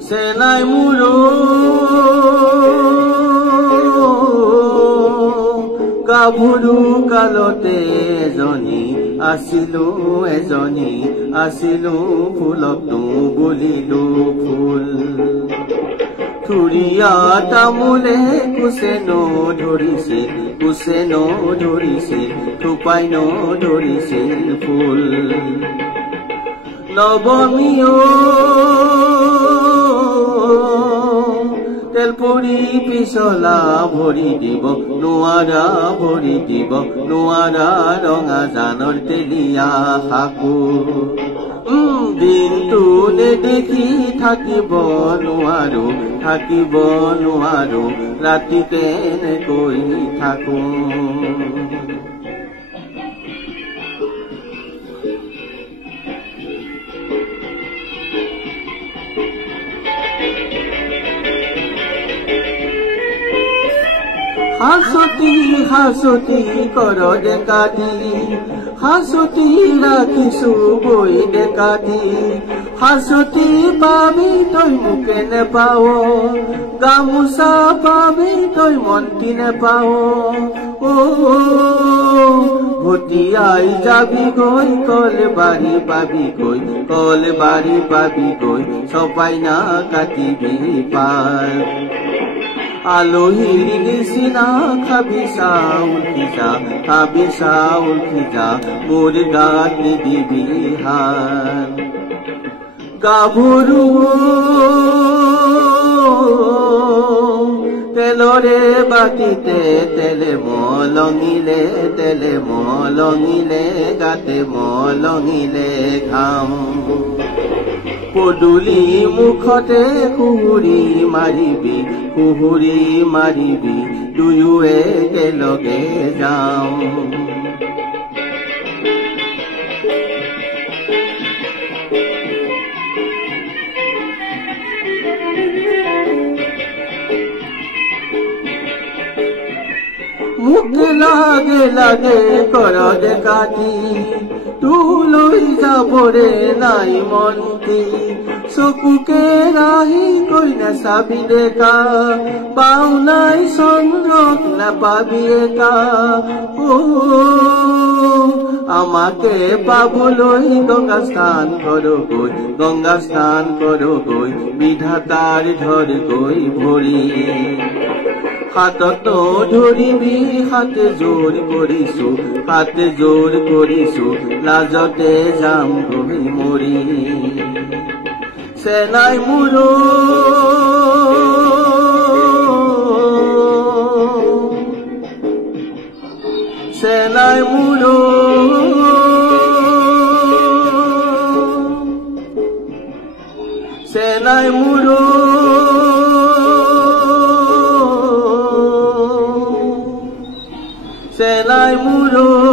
Senai muro গাভৰু কালতে আছিলো ফুলকটো বুলিলো ফুল থুৰিয়া তামোলে কুছে নধৰিছিল থোপাই নধৰিছিল ফুল নৱমীয় তেলপুৰি পিছলা ভৰি দিব নোৱাৰা ৰঙা জানৰ তেলিয়া সাকু দিনটো নেদেখি থাকিব নোৱাৰো ৰাতি কেনেকৈ থাকো হাসতি কৰ ডেকাটি হাসতি ৰাখিছো বৈ ডেকাটি হাসতি পাবি তই মুকে নেপাও গামোচা পাবি তই মন্তি নেপাও ভটিয়াই যাবি গৈ কল বাৰী পাবি গৈ সবাই না কাটিবি পাৰ আলহীৰ নিচিনা খাবি চাউল সিজা মোৰ গাত নিদিবি হাত গাভৰু তেলৰে বাটিতে তেলে মলঙিলে গাতে মলঙিলে ঘাম পদুলি মুখতে কুহুৰি মাৰিবি দুয়ো একেলগে যাওঁ মুখে লাগে কৰ ডেকাটি তুলৈ যাবৰে নাই মন্তি চকুকে ৰাহি কৈ নাচাবি ডেকা পাও নাই চন্দ্ৰক নাপাবি একা আমাকে পাবলৈ গংগা স্নান কৰগৈ বিধাতাৰ ধৰগৈ ভৰি হাতত ধৰিবি হাতে জোৰ কৰিছো লাজতে যাম গৈ মৰি সেনাই মুৰো সেনাই মুৰো senai muro